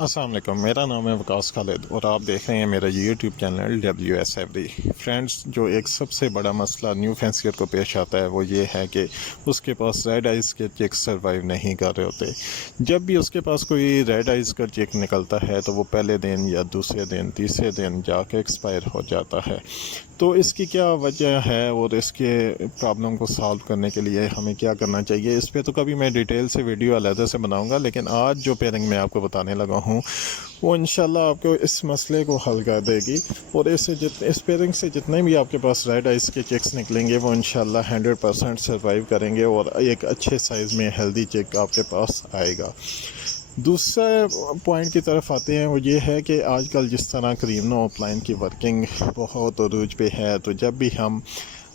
अस्सलाम वालेकुम, मेरा नाम है वकास खालिद और आप देख रहे हैं मेरा YouTube channel WS every. Friends, जो एक सबसे बड़ा मसला न्यू फैंसियर को पेश आता है वो ये है कि उसके पास रेड आइज़ के चेक सर्वाइव नहीं कर रहे होते। जब भी उसके पास कोई रेड आइज़ का चेक निकलता है तो वो पहले दिन या दूसरे दिन तीसरे दिन जाके एक्सपायर हो जाता है। तो इसकी क्या वजह है और इसके प्रॉब्लम को सॉल्व करने के लिए हमें क्या करना चाहिए, इस पे तो कभी मैं डिटेल से वीडियो अलग से बनाऊंगा, लेकिन आज जो पेयरिंग मैं आपको बताने लगा हूँ वो इंशाल्लाह आपको इस मसले को हल कर देगी। और इस पेयरिंग से जितने भी आपके पास रेड आइस के चेक्स निकलेंगे वो इंशाल्लाह 100% सर्वाइव करेंगे और एक अच्छे साइज़ में हेल्दी चेक आपके पास आएगा। दूसरे पॉइंट की तरफ आते हैं, वो ये है कि आजकल जिस तरह क्रीमनो ऑफलाइन की वर्किंग बहुत अरूज पे है, तो जब भी हम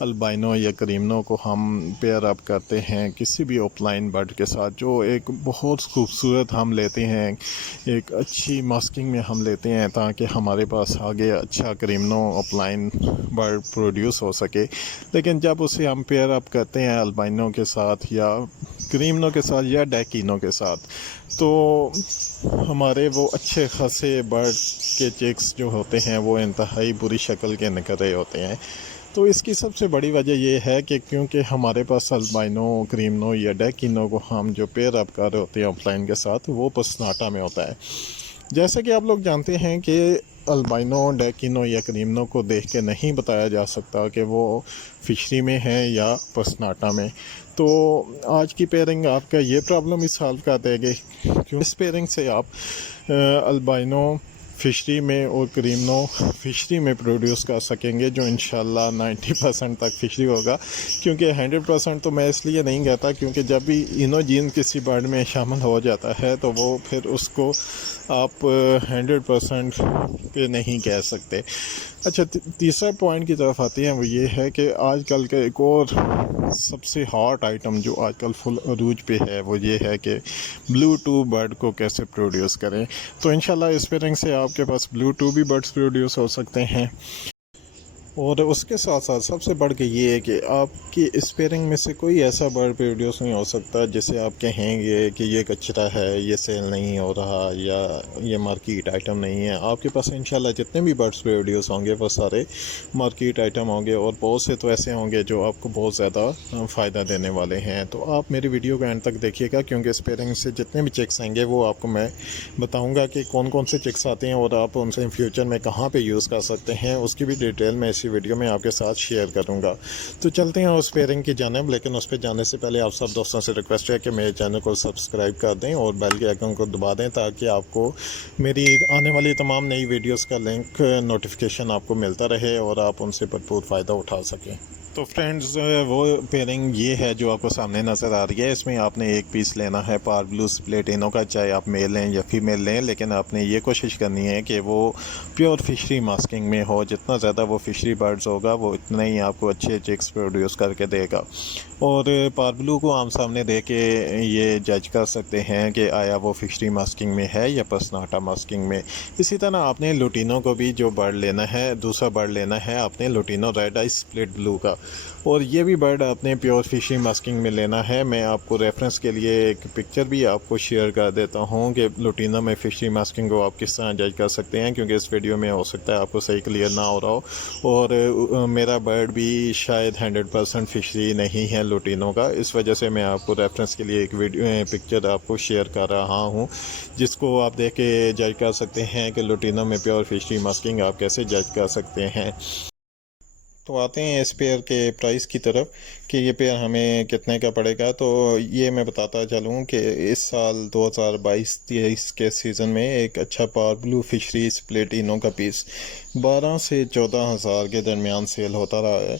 अल्बाइनो या क्रीमनो को हम पेयर अप करते हैं किसी भी ऑफलाइन बर्ड के साथ, जो एक बहुत खूबसूरत हम लेते हैं, एक अच्छी मास्किंग में हम लेते हैं ताकि हमारे पास आगे अच्छा क्रीमनो ऑफलाइन बर्ड प्रोड्यूस हो सके। लेकिन जब उसे हम पेयर अप करते हैं अल्बाइनो के साथ या क्रीमनो के साथ या डैकिनो के साथ, तो हमारे वो अच्छे खासे बर्ड के चेक्स जो होते हैं वो इंतहाई बुरी शक्ल के निकल रहे होते हैं। तो इसकी सबसे बड़ी वजह यह है कि क्योंकि हमारे पास अल्बाइनो, क्रीमनो या डैकिनो को हम जो पेयर अप कर रहे होते हैं ऑफलाइन के साथ, वो पसनाटा में होता है। जैसे कि आप लोग जानते हैं कि अल्बाइनो, डैकिनो या क्रीमनो को देख के नहीं बताया जा सकता कि वो फिशरी में है या पसनाटा में। तो आज की पेयरिंग आपका ये प्रॉब्लम ही सॉल्व कर देगी, क्यों इस पेयरिंग से आप अल्बाइनो फिशरी में और क्रीमनो फिशरी में प्रोड्यूस कर सकेंगे, जो इंशाल्लाह 90% तक फिशरी होगा। क्योंकि 100% तो मैं इसलिए नहीं कहता, क्योंकि जब भी इनोजीन किसी बर्ड में शामिल हो जाता है तो वो फिर उसको आप 100% पे नहीं कह सकते। अच्छा, तीसरा पॉइंट की तरफ आती है, वो ये है कि आजकल का एक और सबसे हॉट आइटम जो आजकल फुल अरूज पे है वो ये है कि ब्लू टू बर्ड को कैसे प्रोड्यूस करें। तो इंशाल्लाह इस पेयरिंग से आपके पास ब्लू टू भी बर्ड्स प्रोड्यूस हो सकते हैं। और उसके साथ साथ सबसे बढ़ के ये है कि आपकी स्पेयरिंग में से कोई ऐसा बर्ड प्रोड्यूस नहीं हो सकता जिसे आप कहेंगे कि ये कचरा है, ये सेल नहीं हो रहा या ये मार्केट आइटम नहीं है। आपके पास इंशाल्लाह जितने भी बर्ड्स प्रोड्यूस होंगे वो सारे मार्केट आइटम होंगे और बहुत से तो ऐसे होंगे जो आपको बहुत ज़्यादा फ़ायदा देने वाले हैं। तो आप मेरी वीडियो को एंड तक देखिएगा, क्योंकि स्पेयरिंग से जितने भी चेक्स आएंगे वो आपको मैं बताऊँगा कि कौन कौन से चेक्स आते हैं और आप उनसे फ्यूचर में कहाँ पर यूज़ कर सकते हैं, उसकी भी डिटेल में वीडियो में आपके साथ शेयर करूंगा। तो चलते हैं उस पेयरिंग की जानिब, लेकिन उस पर जाने से पहले आप सब दोस्तों से रिक्वेस्ट है कि मेरे चैनल को सब्सक्राइब कर दें और बेल के आइकन को दबा दें, ताकि आपको मेरी आने वाली तमाम नई वीडियोस का लिंक नोटिफिकेशन आपको मिलता रहे और आप उनसे भरपूर फ़ायदा उठा सकें। तो फ्रेंड्स, वो पेयरिंग ये है जो आपको सामने नज़र आ रही है। इसमें आपने एक पीस लेना है पार ब्लू स्प्लिटिनो का, चाहे आप मेल लें या फीमेल लें, लेकिन आपने ये कोशिश करनी है कि वो प्योर फिशरी मास्किंग में हो। जितना ज़्यादा वो फिशरी बर्ड्स होगा वो इतना ही आपको अच्छे चिक्स प्रोड्यूस करके देगा। और पार ब्लू को आम सामने दे के ये जज कर सकते हैं कि आया वो फिशरी मास्किंग में है या पसनाटा मास्किंग में। इसी तरह आपने लुटिनो को भी जो बर्ड लेना है, दूसरा बर्ड लेना है आपने lutino red eye split blue का, और ये भी बर्ड आपने प्योर फिशरी मास्किंग में लेना है। मैं आपको रेफरेंस के लिए एक पिक्चर भी आपको शेयर कर देता हूँ कि लुटिनो में फिशरी मास्किंग को आप किस तरह जज कर सकते हैं, क्योंकि इस वीडियो में हो सकता है आपको सही क्लियर ना हो रहा हो और मेरा बर्ड भी शायद 100% फिशरी नहीं है लुटिनो का। इस वजह से मैं आपको रेफरेंस के लिए एक वीडियो पिक्चर आपको शेयर कर रहा हूँ, जिसको आप देख के जज कर सकते हैं कि लुटिनो में प्योर फिशरी मास्किंग आप कैसे जज कर सकते हैं। तो आते हैं इस पेयर के प्राइस की तरफ कि ये पेयर हमें कितने का पड़ेगा। तो ये मैं बताता चलूँ कि इस साल 2022-23 के सीज़न में एक अच्छा पावर ब्लू फिशरी स्प्लिटिनो का पीस 12 से 14 हज़ार के दरमियान सेल होता रहा है।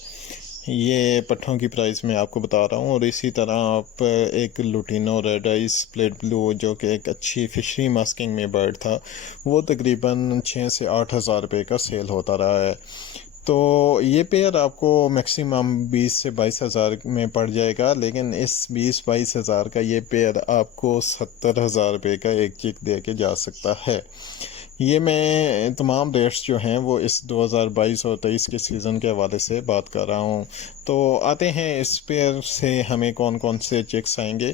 ये पट्ठों की प्राइस मैं आपको बता रहा हूँ। और इसी तरह आप एक lutino red eye split blue, जो कि एक अच्छी फिशरी मास्किंग में बर्ड था, वो तकरीबन 6 से 8 हज़ार रुपये का सेल होता रहा है। तो ये पेयर आपको मैक्सिमम 20 से 22 हज़ार में पड़ जाएगा, लेकिन इस 20-22 हज़ार का ये पेयर आपको 70 हज़ार रुपये का एक चिक दे के जा सकता है। ये मैं तमाम रेट्स जो हैं वो इस 2022 और 23 के सीज़न के हवाले से बात कर रहा हूँ। तो आते हैं इस पेयर से हमें कौन कौन से चिक्स आएंगे।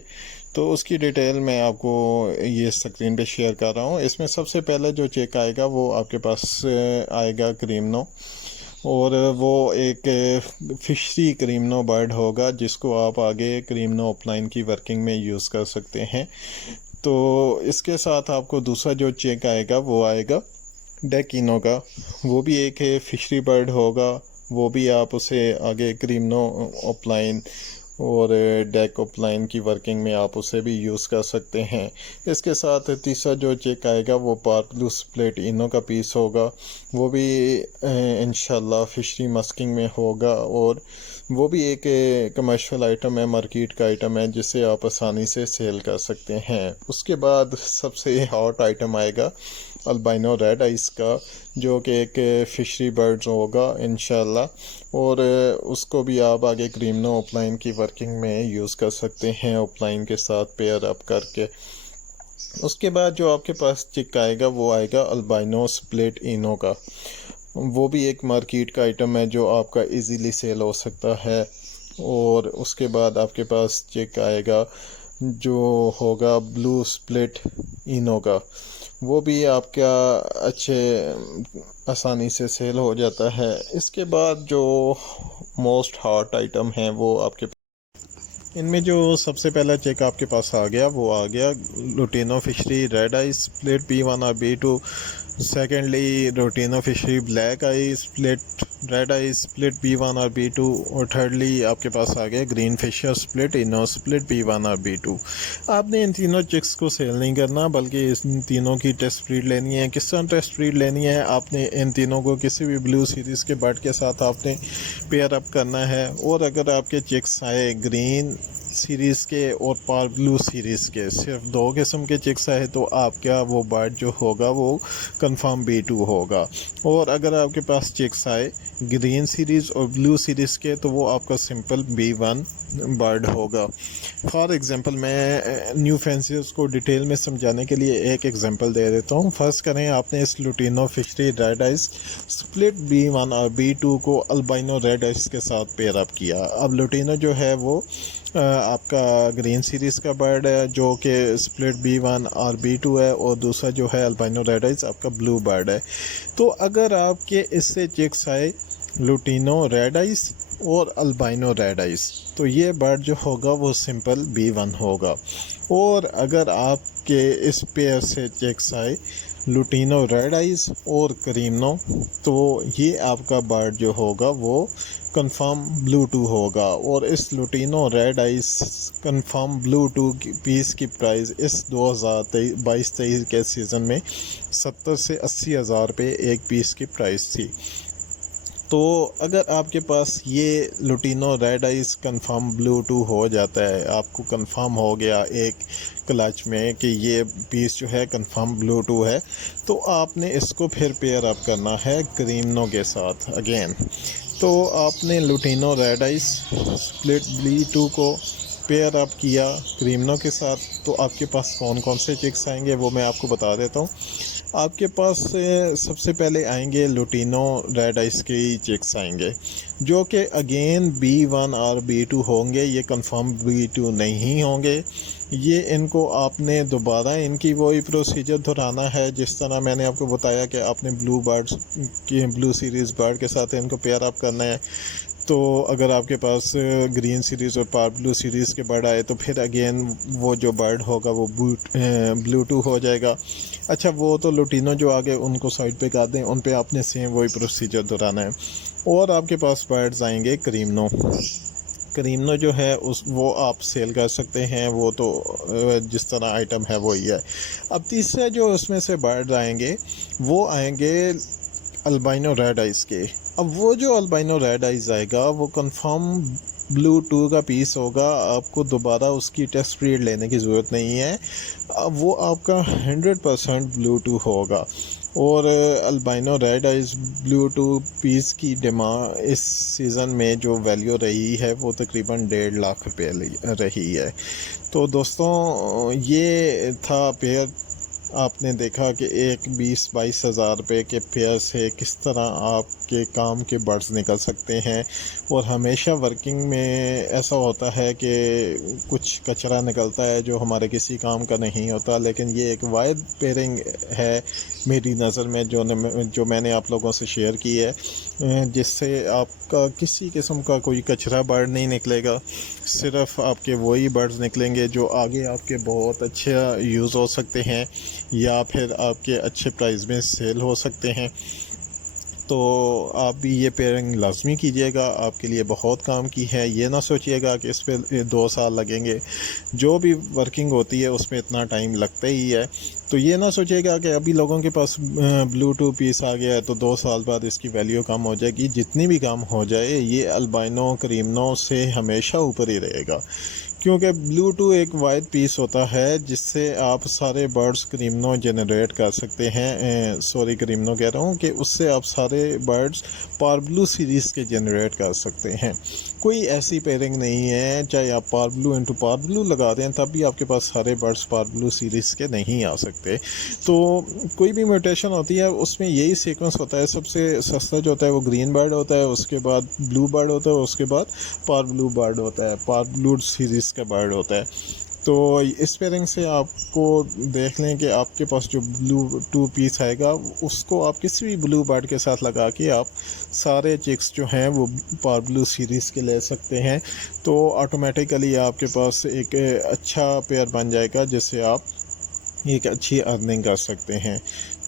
तो उसकी डिटेल मैं आपको ये स्क्रीन पे शेयर कर रहा हूँ। इसमें सबसे पहले जो चेक आएगा वो आपके पास आएगा क्रीमनो, और वो एक फिशरी क्रीमनो बर्ड होगा जिसको आप आगे क्रीमनो अपलाइन की वर्किंग में यूज़ कर सकते हैं। तो इसके साथ आपको दूसरा जो चेक आएगा वो आएगा डेकिनो का, वो भी एक फिशरी बर्ड होगा, वो भी आप उसे आगे क्रीमनो अपलाइन और डेक अपलाइन की वर्किंग में आप उसे भी यूज़ कर सकते हैं। इसके साथ तीसरा जो चेक आएगा वो पार्क ब्लू स्प्लिट इनो का पीस होगा, वो भी इंशाल्लाह फिशरी मस्किंग में होगा, और वो भी एक कमर्शियल आइटम है, मार्केट का आइटम है जिसे आप आसानी से सेल कर सकते हैं। उसके बाद सबसे हॉट आइटम आएगा अल्बाइनो रेड आइस का, जो कि एक फिशरी बर्ड्स होगा इंशाल्लाह, और उसको भी आप आगे क्रीमनो अपलाइन की वर्किंग में यूज़ कर सकते हैं अपलाइन के साथ पेयर अप करके। उसके बाद जो आपके पास चिक आएगा वो आएगा अल्बाइनो स्प्लिट इनो का, वो भी एक मार्केट का आइटम है जो आपका इजीली सेल हो सकता है। और उसके बाद आपके पास चिक आएगा जो होगा ब्लू स्प्लिट इनो का, वो भी आपका अच्छे आसानी से सेल हो जाता है। इसके बाद जो मोस्ट हॉट आइटम है वो आपके, इनमें जो सबसे पहला चेक आपके पास आ गया वो आ गया lutino fischeri red eye split B1 और B2, secondly lutino fischeri black eye split red eye split B1 और B2, और थर्डली आपके पास आ गया green fischer split ino split B1 और B2। आपने इन तीनों चिक्स को सेल नहीं करना, बल्कि इन तीनों की टेस्ट ब्रीड लेनी है। किस तरह टेस्ट ब्रीड लेनी है, आपने इन तीनों को किसी भी ब्लू सीरीज़ के बर्ड के साथ आपने पेयर अप करना है, और अगर आपके चिक्स आए ग्रीन सीरीज़ के और पार ब्लू सीरीज़ के, सिर्फ 2 किस्म के चिक्स आए, तो आपका वो बर्ड जो होगा वो कंफर्म B2 होगा। और अगर आपके पास चिक्स आए ग्रीन सीरीज़ और ब्लू सीरीज़ के, तो वो आपका सिंपल B1 बर्ड होगा। फॉर एग्ज़ाम्पल मैं न्यू फैंसियर्स को डिटेल में समझाने के लिए एक एग्ज़ाम्पल दे देता हूँ। फर्स्ट करें, आपने इस lutino fischeri red ice split B1 और B2 को अल्बाइनो रेड आइस के साथ पेयर अप किया। अब लुटिनो जो है वो आपका ग्रीन सीरीज़ का बर्ड है जो कि स्प्लिट B1 और B2 है, और दूसरा जो है अल्बाइनो रेड आइस आपका ब्लू बर्ड है। तो अगर आपके इससे चिक्स आए लुटिनो रेड आइस और अल्बाइनो रेड आइस, तो ये बर्ड जो होगा वो सिंपल B1 होगा। और अगर आपके इस पेयर से चिक्स आए लुटिनो रेड आइस और क्रीमनो, तो ये आपका बर्ड जो होगा वो कंफर्म ब्लू 2 होगा। और इस lutino red ice confirm blue 2 की पीस की प्राइस इस 2022-23 के सीज़न में 70 से 80 हज़ार रुपये एक पीस की प्राइस थी। तो अगर आपके पास ये lutino red ice confirm blue 2 हो जाता है, आपको कंफर्म हो गया एक क्लच में कि ये पीस जो है कंफर्म ब्लू 2 है, तो आपने इसको फिर पेयर अप करना है क्रीमनो के साथ अगेन। तो आपने lutino red ice split B2 को पेयर अप किया क्रीमनो के साथ, तो आपके पास कौन कौन से चिक्स आएंगे वो मैं आपको बता देता हूँ। आपके पास सबसे पहले आएंगे लुटिनो रेड आइस के ही चिक्स आएंगे, जो कि अगेन B1 और B2 होंगे, ये कंफर्म B2 नहीं होंगे। ये इनको आपने दोबारा इनकी वही प्रोसीजर दोहराना है जिस तरह मैंने आपको बताया कि आपने ब्लू बर्ड्स की ब्लू सीरीज़ बर्ड के साथ इनको पेयर अप करना है। तो अगर आपके पास ग्रीन सीरीज़ और पार ब्लू सीरीज़ के बर्ड आए, तो फिर अगेन वो जो बर्ड होगा वो ब्लू 2 हो जाएगा। अच्छा, वो तो लुटिनो जो आगे उनको साइड पे कर दें, उन पे आपने सेम वही प्रोसीजर दोहराना है। और आपके पास बर्ड्स आएंगे क्रीमनो। क्रीमनो जो है वो आप सेल कर सकते हैं, वो तो जिस तरह आइटम है वही है। अब तीसरा जो उसमें से बर्ड आएंगे वो आएंगे अल्बाइनो रेड आइस के। अब वो जो अल्बाइनो रेड आइस आएगा वो कंफर्म ब्लू 2 का पीस होगा, आपको दोबारा उसकी टेस्ट ब्रीड लेने की ज़रूरत नहीं है। अब वो आपका 100% ब्लू 2 होगा। और albino red ice blue 2 piece की डिमांड इस सीज़न में जो वैल्यू रही है वो तकरीबन 1.5 लाख रुपये रही है। तो दोस्तों, ये था पेयर आपने देखा कि एक 20-22 हज़ार रुपये के पेयर से किस तरह आपके काम के बर्ड्स निकल सकते हैं। और हमेशा वर्किंग में ऐसा होता है कि कुछ कचरा निकलता है जो हमारे किसी काम का नहीं होता, लेकिन ये एक वाइड पेयरिंग है मेरी नज़र में जो मैंने आप लोगों से शेयर की है, जिससे आपका किसी किस्म का कोई कचरा बर्ड नहीं निकलेगा। सिर्फ आपके वही बर्ड्स निकलेंगे जो आगे आपके बहुत अच्छे यूज़ हो सकते हैं या फिर आपके अच्छे प्राइस में सेल हो सकते हैं। तो आप भी ये पेयरिंग लाजमी कीजिएगा, आपके लिए बहुत काम की है। ये ना सोचिएगा कि इस पे 2 साल लगेंगे, जो भी वर्किंग होती है उसमें इतना टाइम लगता ही है। तो ये ना सोचिएगा कि अभी लोगों के पास ब्लू पीस आ गया है तो 2 साल बाद इसकी वैल्यू कम हो जाएगी। जितनी भी कम हो जाए, ये अल्बाइनो क्रीमनो से हमेशा ऊपर ही रहेगा, क्योंकि ब्लू एक वाइड पीस होता है जिससे आप सारे बर्ड्स क्रीमनो जनरेट कर सकते हैं। सॉरी, क्रीमनो कह रहा हूँ कि उससे आप सारे बर्ड्स पारब्लू सीरीज़ के जनरेट कर सकते हैं। कोई ऐसी पेयरिंग नहीं है, चाहे आप पारब्लू इंटू पारब्लू लगा दें तब भी आपके पास सारे बर्ड्स पारब्लू सीरीज़ के नहीं आ सकते। तो कोई भी म्यूटेशन होती है उसमें यही सीक्वेंस होता है। सबसे सस्ता जो होता है वो ग्रीन बर्ड होता है, उसके बाद ब्लू बर्ड होता है, उसके बाद पारब्लू बर्ड होता है, पारब्लू सीरीज़ का बर्ड होता है। तो इस पेयरिंग से आपको देख लें कि आपके पास जो ब्लू पीस आएगा उसको आप किसी भी ब्लू बर्ड के साथ लगा के आप सारे चिक्स जो हैं वो पारब्लू सीरीज़ के ले सकते हैं। तो ऑटोमेटिकली आपके पास एक अच्छा पेयर बन जाएगा जिससे आप एक अच्छी अर्निंग कर सकते हैं।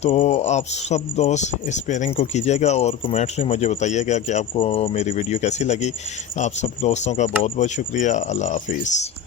तो आप सब दोस्त इस पेयरिंग को कीजिएगा और कमेंट्स में मुझे बताइएगा कि आपको मेरी वीडियो कैसी लगी। आप सब दोस्तों का बहुत बहुत शुक्रिया। अल्लाह हाफिज़।